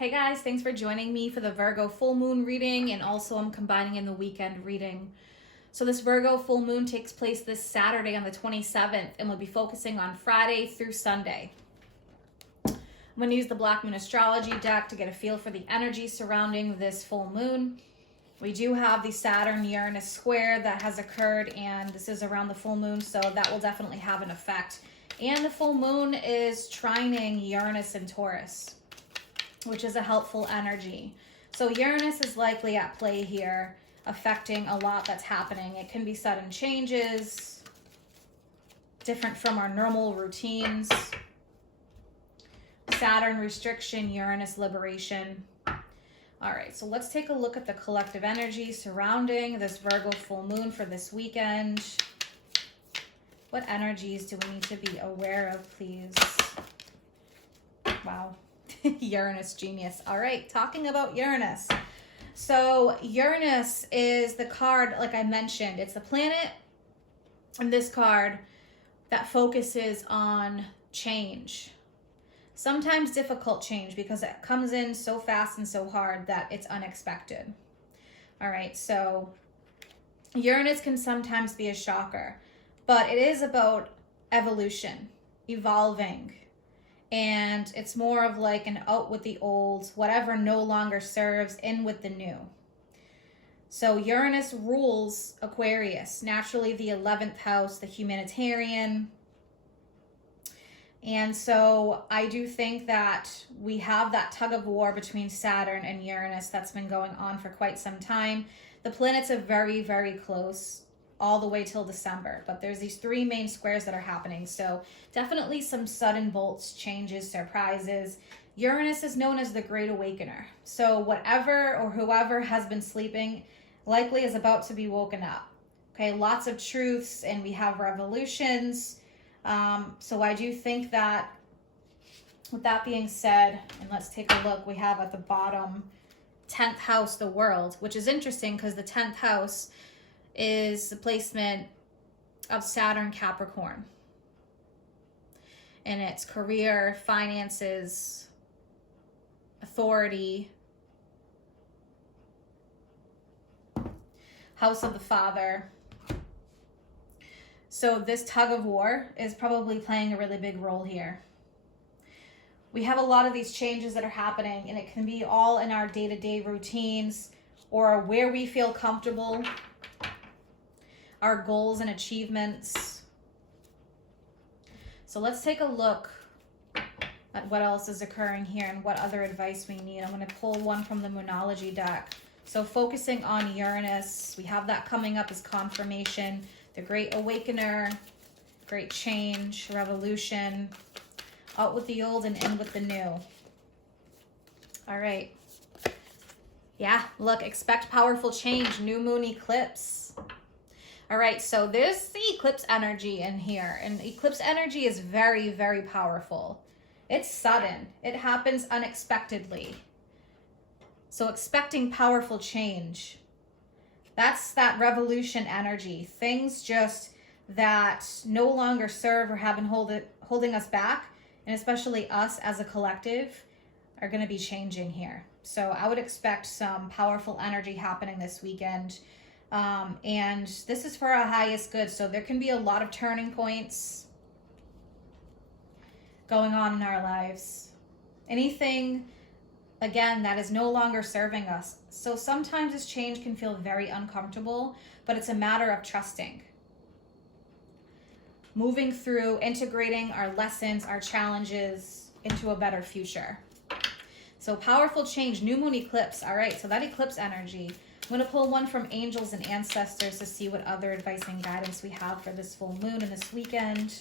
Hey guys, thanks for joining me for the Virgo full moon reading, and also I'm combining in the weekend reading. So this Virgo full moon takes place this Saturday on the 27th, and we'll be focusing on Friday through Sunday. I'm going to use the Black Moon Astrology deck to get a feel for the energy surrounding this full moon. We do have the Saturn-Uranus square that has occurred, and this is around the full moon, so that will definitely have an effect. And the full moon is trining Uranus and Taurus, which is a helpful energy. So Uranus is likely at play here, affecting a lot that's happening. It can be sudden changes, different from our normal routines. Saturn restriction, Uranus liberation. All right, so let's take a look at the collective energy surrounding this Virgo full moon for this weekend. What energies do we need to be aware of, please? Wow. Uranus genius. All right, talking about Uranus. So Uranus is the card, like I mentioned, it's the planet in this card that focuses on change. Sometimes difficult change because it comes in so fast and so hard that it's unexpected. All right, so Uranus can sometimes be a shocker, but it is about evolution, evolving. And it's more of like an out with the old, whatever no longer serves, in with the new. So Uranus rules Aquarius, naturally the 11th house, the humanitarian. And so I do think that we have that tug of war between Saturn and Uranus that's been going on for quite some time. The planets are very, very close, all the way till December, but there's these three main squares that are happening. So definitely some sudden bolts, changes, surprises. Uranus is known as the Great Awakener. So whatever or whoever has been sleeping likely is about to be woken up. Okay, lots of truths, and we have revolutions. So I do think that, with that being said, and let's take a look, we have at the bottom 10th house, the world, which is interesting because the 10th house is the placement of Saturn Capricorn, and it's career, finances, authority, house of the father. So this tug of war is probably playing a really big role here. We have a lot of these changes that are happening, and it can be all in our day-to-day routines or where we feel comfortable, our goals and achievements. So let's take a look at what else is occurring here and what other advice we need. I'm going to pull one from the Moonology deck. So focusing on Uranus, we have that coming up as confirmation. The Great Awakener, great change, revolution, out with the old and in with the new. All right. Yeah, look, expect powerful change, new moon eclipse. All right, so there's the eclipse energy in here, and eclipse energy is very, very powerful. It's sudden. It happens unexpectedly. So expecting powerful change. That's that revolution energy. Things just that no longer serve or have been holding us back, and especially us as a collective, are going to be changing here. So I would expect some powerful energy happening this weekend. And this is for our highest good. So there can be a lot of turning points going on in our lives. Anything, again, that is no longer serving us. So sometimes this change can feel very uncomfortable, but it's a matter of trusting. Moving through, integrating our lessons, our challenges into a better future. So powerful change, new moon eclipse. All right, so that eclipse energy. I'm going to pull one from angels and ancestors to see what other advice and guidance we have for this full moon and this weekend.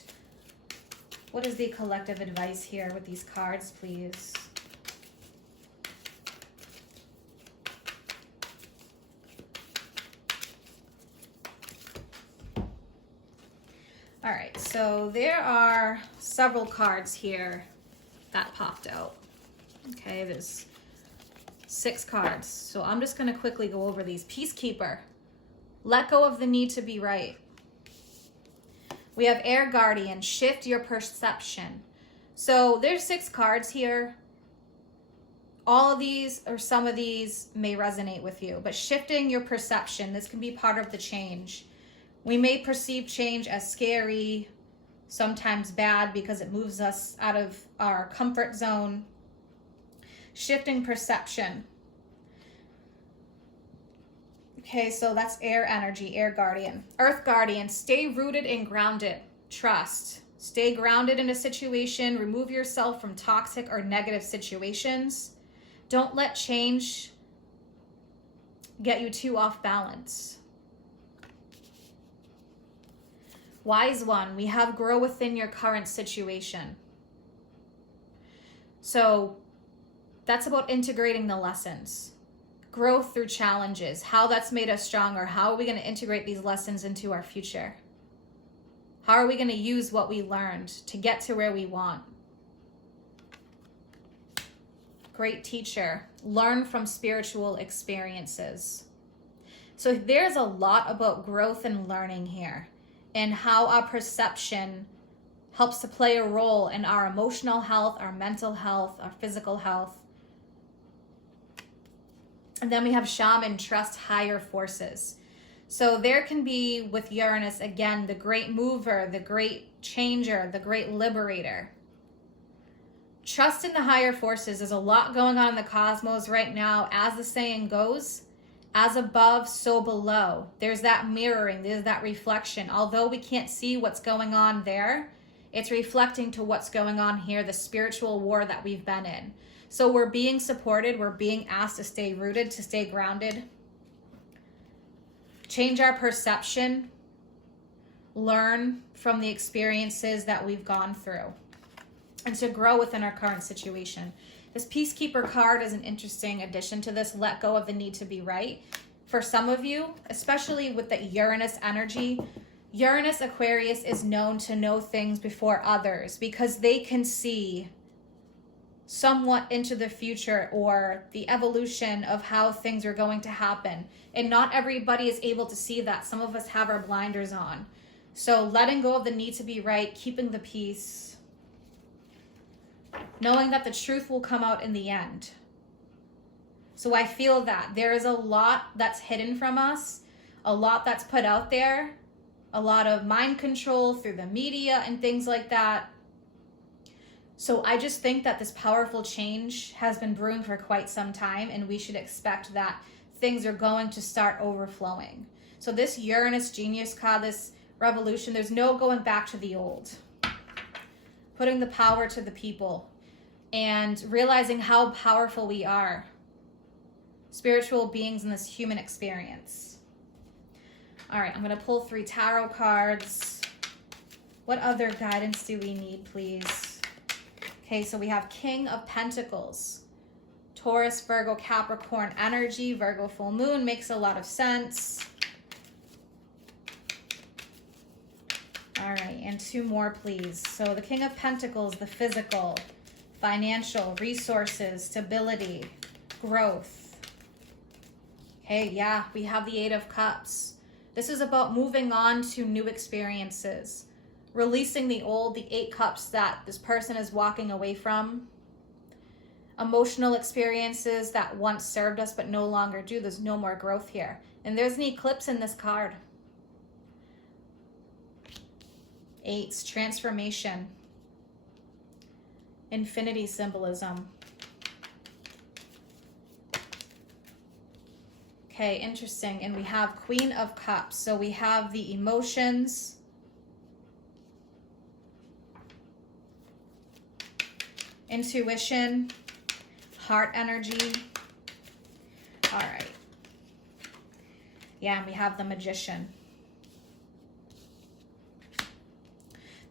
What is the collective advice here with these cards, please? All right, so there are several cards here that popped out. Okay, there's 6 cards. So I'm just going to quickly go over these. Peacekeeper. Let go of the need to be right. We have Air Guardian. Shift your perception. So there's 6 cards here. all of these or some of these may resonate with you, but shifting your perception, this can be part of the change. We may perceive change as scary, sometimes bad because it moves us out of our comfort zone. Shifting perception. Okay, so that's air energy, air guardian. Earth guardian, stay rooted and grounded. Trust. Stay grounded in a situation. Remove yourself from toxic or negative situations. Don't let change get you too off balance. Wise one, we have grow within your current situation. So that's about integrating the lessons. Growth through challenges, how that's made us stronger. How are we going to integrate these lessons into our future? How are we going to use what we learned to get to where we want? Great teacher, learn from spiritual experiences. So there's a lot about growth and learning here, and how our perception helps to play a role in our emotional health, our mental health, our physical health. And then we have shaman, trust higher forces. So there can be with Uranus, again, the great mover, the great changer, the great liberator. Trust in the higher forces. There's a lot going on in the cosmos right now. As the saying goes, as above, so below. There's that mirroring, there's that reflection. Although we can't see what's going on there, it's reflecting to what's going on here, the spiritual war that we've been in. So we're being supported, we're being asked to stay rooted, to stay grounded. Change our perception. Learn from the experiences that we've gone through. And to grow within our current situation. This Peacekeeper card is an interesting addition to this. Let go of the need to be right. For some of you, especially with the Uranus energy, Uranus Aquarius is known to know things before others because they can see somewhat into the future or the evolution of how things are going to happen. And not everybody is able to see that. Some of us have our blinders on. So letting go of the need to be right, keeping the peace, knowing that the truth will come out in the end. So I feel that there is a lot that's hidden from us, a lot that's put out there, a lot of mind control through the media and things like that. So I just think that this powerful change has been brewing for quite some time, and we should expect that things are going to start overflowing. So this Uranus Genius card, this revolution, there's no going back to the old. Putting the power to the people and realizing how powerful we are. Spiritual beings in this human experience. All right, I'm going to pull 3 tarot cards. What other guidance do we need, please? Okay, so we have King of Pentacles. Taurus, Virgo, Capricorn energy. Virgo full moon makes a lot of sense. All right, and 2 more, please. So the King of Pentacles, the physical, financial, resources, stability, growth. Okay, yeah, we have the 8 of Cups. This is about moving on to new experiences. Releasing the old, the 8 cups that this person is walking away from. Emotional experiences that once served us but no longer do. There's no more growth here. And there's an eclipse in this card. 8s, transformation. Infinity symbolism. Okay, interesting. And we have Queen of Cups. So we have the emotions, intuition, heart energy. All right. Yeah, and we have the Magician.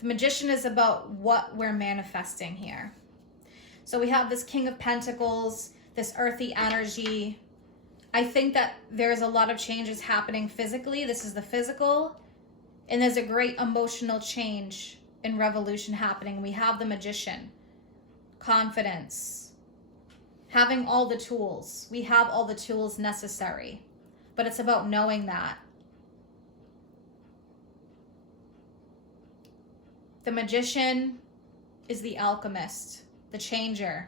The Magician is about what we're manifesting here. So we have this King of Pentacles, this earthy energy. I think that there's a lot of changes happening physically. This is the physical. And there's a great emotional change and revolution happening. We have the Magician. Confidence. Having all the tools. We have all the tools necessary. But it's about knowing that. The Magician is the alchemist, the changer.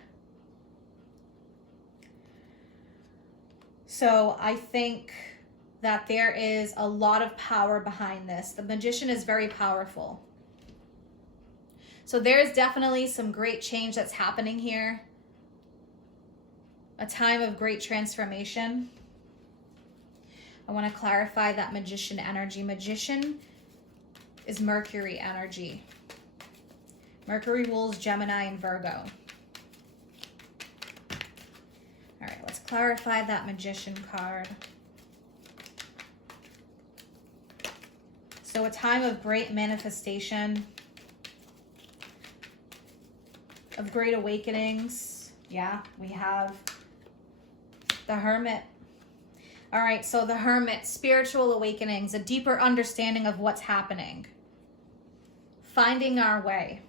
So I think that there is a lot of power behind this. The Magician is very powerful. So there's definitely some great change that's happening here. A time of great transformation. I want to clarify that Magician energy. Magician is Mercury energy. Mercury rules Gemini and Virgo. All right, let's clarify that Magician card. So a time of great manifestation, of great awakenings. Yeah, we have the Hermit. All right, so the Hermit, spiritual awakenings, a deeper understanding of what's happening. Finding our way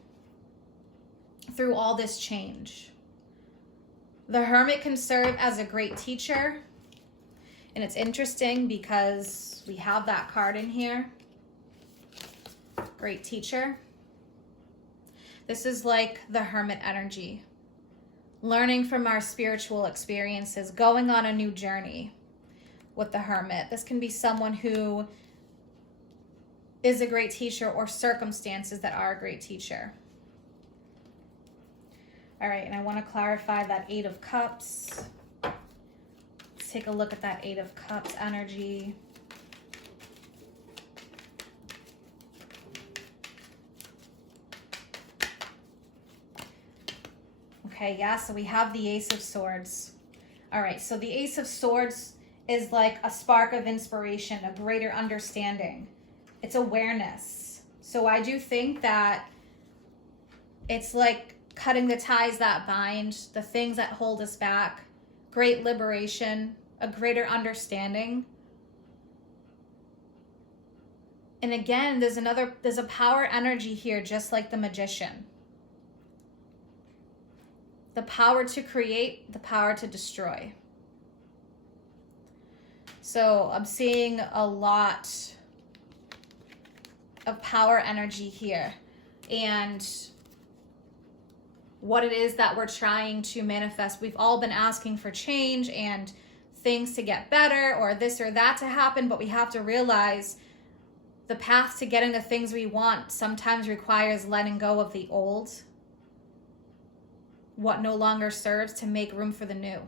through all this change. The Hermit can serve as a great teacher. And it's interesting because we have that card in here. Great teacher. This is like the Hermit energy. Learning from our spiritual experiences, going on a new journey with the Hermit. This can be someone who is a great teacher or circumstances that are a great teacher. All right, and I want to clarify that Eight of Cups. Let's take a look at that Eight of Cups energy. Okay, yeah, so we have the Ace of Swords. All right, so the Ace of Swords is like a spark of inspiration, a greater understanding. It's awareness. So I do think that it's like cutting the ties that bind, the things that hold us back, great liberation, a greater understanding. And again, there's a power energy here, just like the Magician. The power to create, the power to destroy. So I'm seeing a lot of power energy here. And what it is that we're trying to manifest. We've all been asking for change and things to get better or this or that to happen, but we have to realize the path to getting the things we want sometimes requires letting go of the old, what no longer serves, to make room for the new.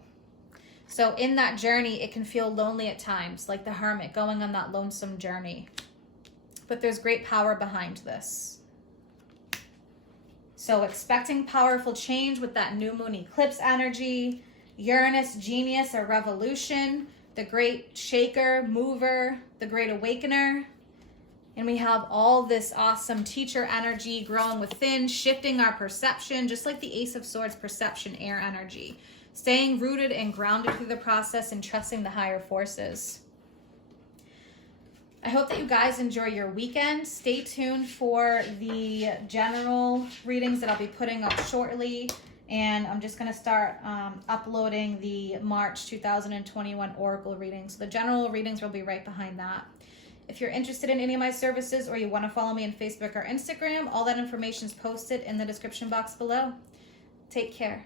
So in that journey, it can feel lonely at times, like the Hermit going on that lonesome journey. But there's great power behind this. So expecting powerful change with that new moon eclipse energy, Uranus, genius or revolution, the great shaker, mover, the great awakener. And we have all this awesome teacher energy growing within, shifting our perception, just like the Ace of Swords, perception, air energy. Staying rooted and grounded through the process and trusting the higher forces. I hope that you guys enjoy your weekend. Stay tuned for the general readings that I'll be putting up shortly. And I'm just going to start uploading the March 2021 Oracle readings. The general readings will be right behind that. If you're interested in any of my services or you want to follow me on Facebook or Instagram, all that information is posted in the description box below. Take care.